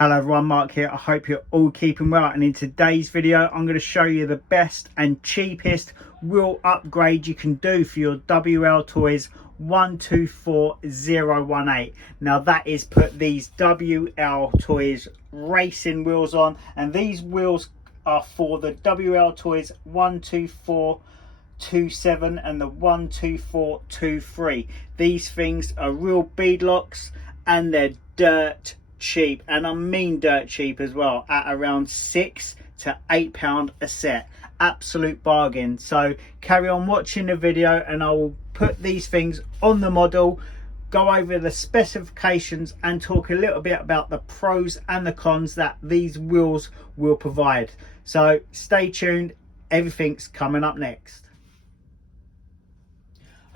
Hello everyone, Mark here. I hope you're all keeping well, and in today's video I'm going to show you the best and cheapest wheel upgrade you can do for your Wltoys 124018. Now that is put these Wltoys racing wheels on, and these wheels are for the Wltoys 12427 and the 12423. These things are real beadlocks and they're dirt cheap, and I mean dirt cheap as well, at around £6 to £8 a set. Absolute bargain. So carry on watching the video and I will put these things on the model, go over the specifications and talk a little bit about the pros and the cons that these wheels will provide. So stay tuned, everything's coming up next.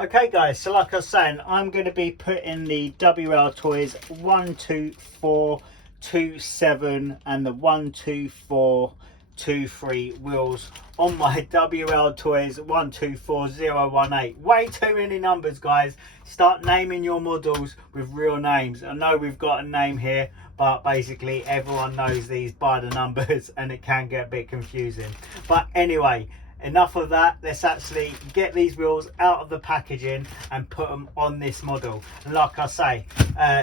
Okay guys, so like I was saying, I'm going to be putting the Wltoys 12427 and the 12423 wheels on my Wltoys 124018. Way too many numbers, guys. Start naming your models with real names. I know we've got a name here, but basically everyone knows these by the numbers and it can get a bit confusing. But anyway, enough of that. Let's actually get these wheels out of the packaging and put them on this model. And like I say,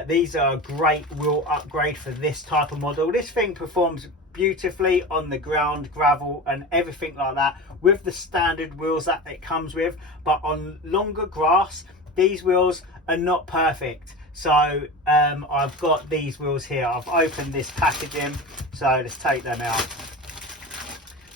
these are a great wheel upgrade for this type of model. This thing performs beautifully on the ground, gravel and everything like that with the standard wheels that it comes with, but on longer grass these wheels are not perfect. So I've got these wheels here. I've opened this packaging, so let's take them out.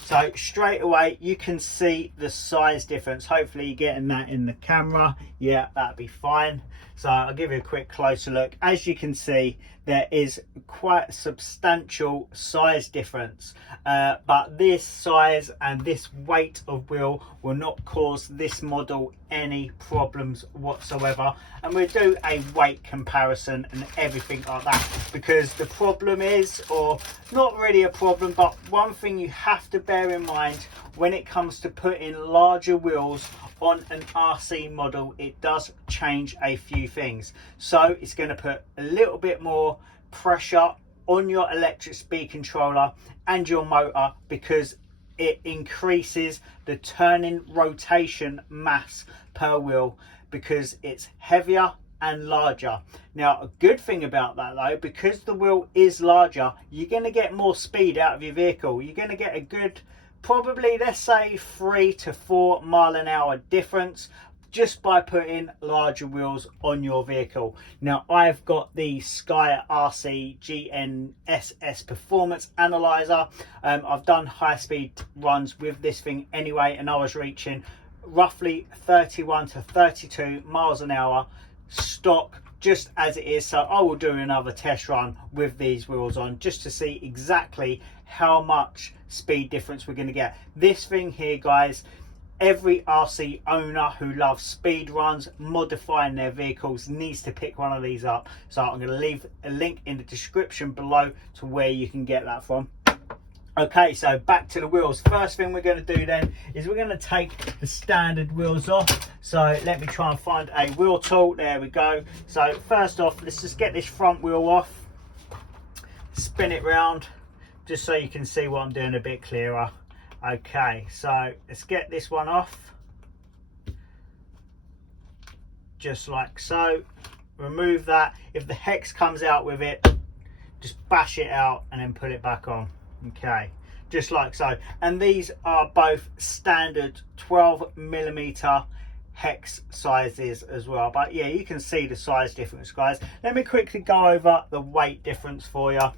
So straight away you can see the size difference. Hopefully you're getting that in the camera. Yeah, that'd be fine. So I'll give you a quick closer look. As you can see, there is quite a substantial size difference, but this size and this weight of wheel will not cause this model any problems whatsoever. And we'll do a weight comparison and everything like that, because the problem is, or not really a problem, but one thing you have to bear in mind when it comes to putting larger wheels on an RC model, it does change a few things. So it's going to put a little bit more pressure on your electric speed controller and your motor, because it increases the turning rotation mass per wheel because it's heavier and larger. Now a good thing about that though, because the wheel is larger, you're going to get more speed out of your vehicle. You're going to get a good, probably let's say 3 to 4 mile an hour difference just by putting larger wheels on your vehicle. Now I've got the SKYRC GNSS performance analyzer. I've done high speed runs with this thing anyway, and I was reaching roughly 31 to 32 miles an hour stock just as it is. So I will do another test run with these wheels on just to see exactly how much speed difference we're going to get. This thing here, guys, every RC owner who loves speed runs, modifying their vehicles, needs to pick one of these up. So I'm going to leave a link in the description below to where you can get that from. Okay, so back to the wheels. First thing we're going to do then is we're going to take the standard wheels off. So let me try and find a wheel tool. There we go. So first off, let's just get this front wheel off, spin it round just so you can see what I'm doing a bit clearer. Okay, so let's get this one off just like so. Remove that. If the hex comes out with it, just bash it out and then put it back on. Okay, just like so. And these are both standard 12mm hex sizes as well, but yeah, you can see the size difference, guys. Let me quickly go over the weight difference for you,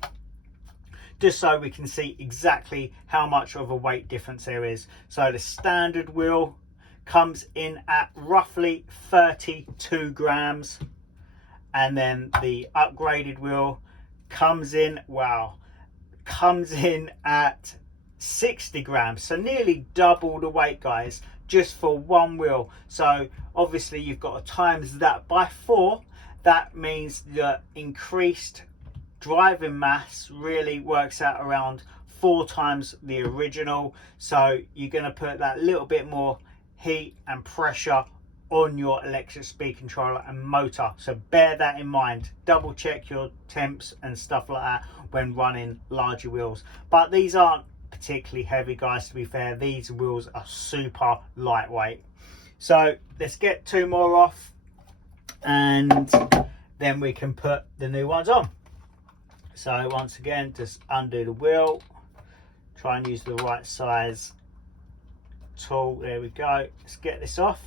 just so we can see exactly how much of a weight difference there is. So the standard wheel comes in at roughly 32 grams, and then the upgraded wheel comes in, wow, comes in at 60 grams. So nearly double the weight, guys, just for one wheel. So obviously you've got to times that by 4. That means the increased driving mass really works out around 4 times the original. So you're going to put that little bit more heat and pressure on your electric speed controller and motor. So bear that in mind. Double check your temps and stuff like that when running larger wheels. But these aren't particularly heavy, guys, to be fair. These wheels are super lightweight. So let's get 2 more off, and then we can put the new ones on. So once again, just undo the wheel, try and use the right size tool. There we go. Let's get this off.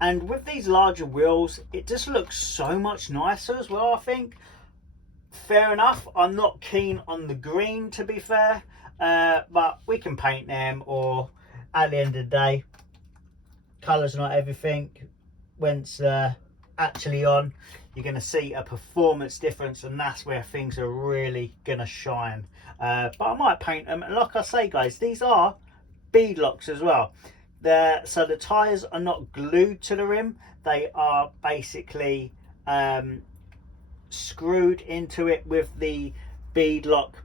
And with these larger wheels, it just looks so much nicer as well, I think. Fair enough, I'm not keen on the green, to be fair, but we can paint them, or at the end of the day, colour's not everything. When it's actually on, you're going to see a performance difference, and that's where things are really going to shine. But I might paint them, and like I say, guys, these are bead locks as well. So the tyres are not glued to the rim, they are basically screwed into it with the bead lock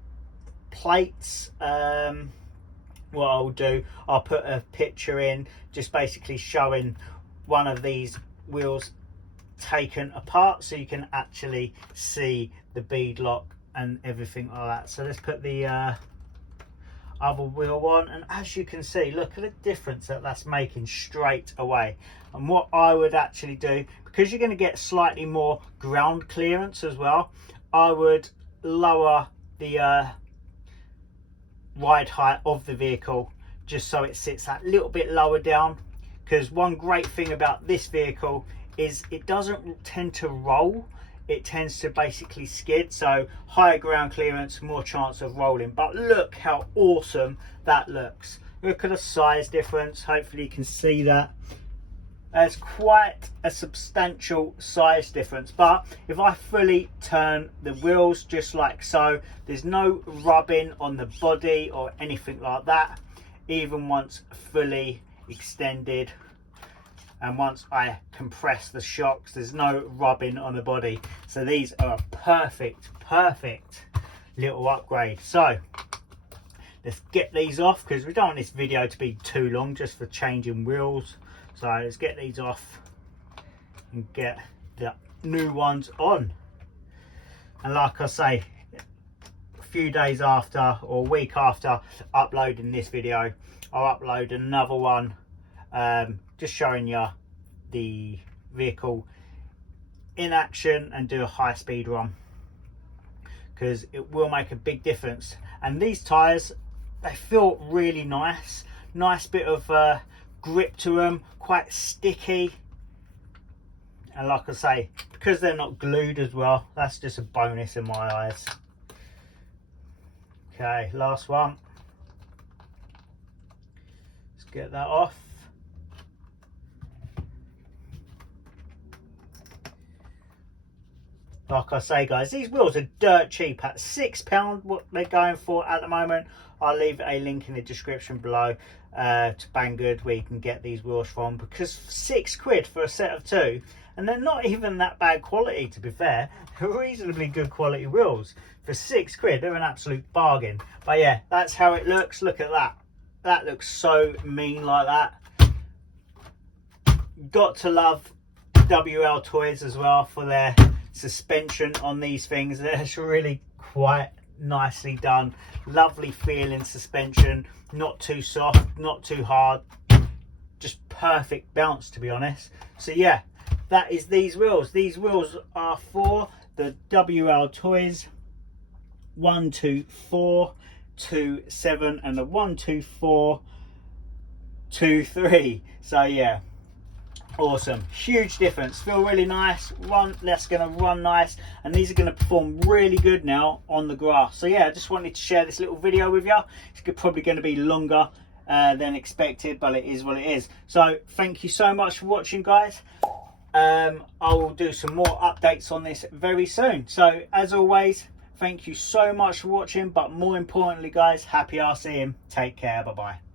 plates. What I'll do, I'll put a picture in just basically showing one of these wheels taken apart, so you can actually see the bead lock and everything like that. So let's put the other wheel on, and as you can see, look at the difference that that's making straight away. And what I would actually do, because you're going to get slightly more ground clearance as well, I would lower the ride height of the vehicle just so it sits that little bit lower down. Because one great thing about this vehicle is it doesn't tend to roll, it tends to basically skid. So higher ground clearance, more chance of rolling. But look how awesome that looks. Look at the size difference. Hopefully you can see that. There's quite a substantial size difference. But if I fully turn the wheels just like so, there's no rubbing on the body or anything like that, even once fully extended. And once I compress the shocks, there's no rubbing on the body. So these are a perfect little upgrade. So let's get these off, because we don't want this video to be too long just for changing wheels. So let's get these off and get the new ones on. And like I say, a few days after, or a week after uploading this video, I'll upload another one just showing you the vehicle in action and do a high speed run, because it will make a big difference. And these tires, they feel really nice bit of grip to them, quite sticky. And like I say, because they're not glued as well, that's just a bonus in my eyes. Okay, last one. Let's get that off. Like I say, guys, these wheels are dirt cheap at £6 what they're going for at the moment. I'll leave a link in the description below to Banggood where you can get these wheels from, because £6 for a set of 2, and they're not even that bad quality, to be fair. They're reasonably good quality wheels for £6. They're an absolute bargain. But yeah, that's how it looks. Look at that. That looks so mean like that. Got to love Wltoys as well for their suspension on these things. It's really quite nicely done. Lovely feeling suspension, not too soft, not too hard, just perfect bounce, to be honest. So yeah, that is these wheels. These wheels are for the Wltoys 12427 and the 12423. So yeah, awesome, huge difference. Feel really nice, that's going to run nice, and these are going to perform really good now on the grass. So yeah, I just wanted to share this little video with you. It's probably going to be longer than expected, but it is what it is. So thank you so much for watching, guys. I will do some more updates on this very soon. So as always, thank you so much for watching, but more importantly, guys, happy RCing. Take care. Bye bye.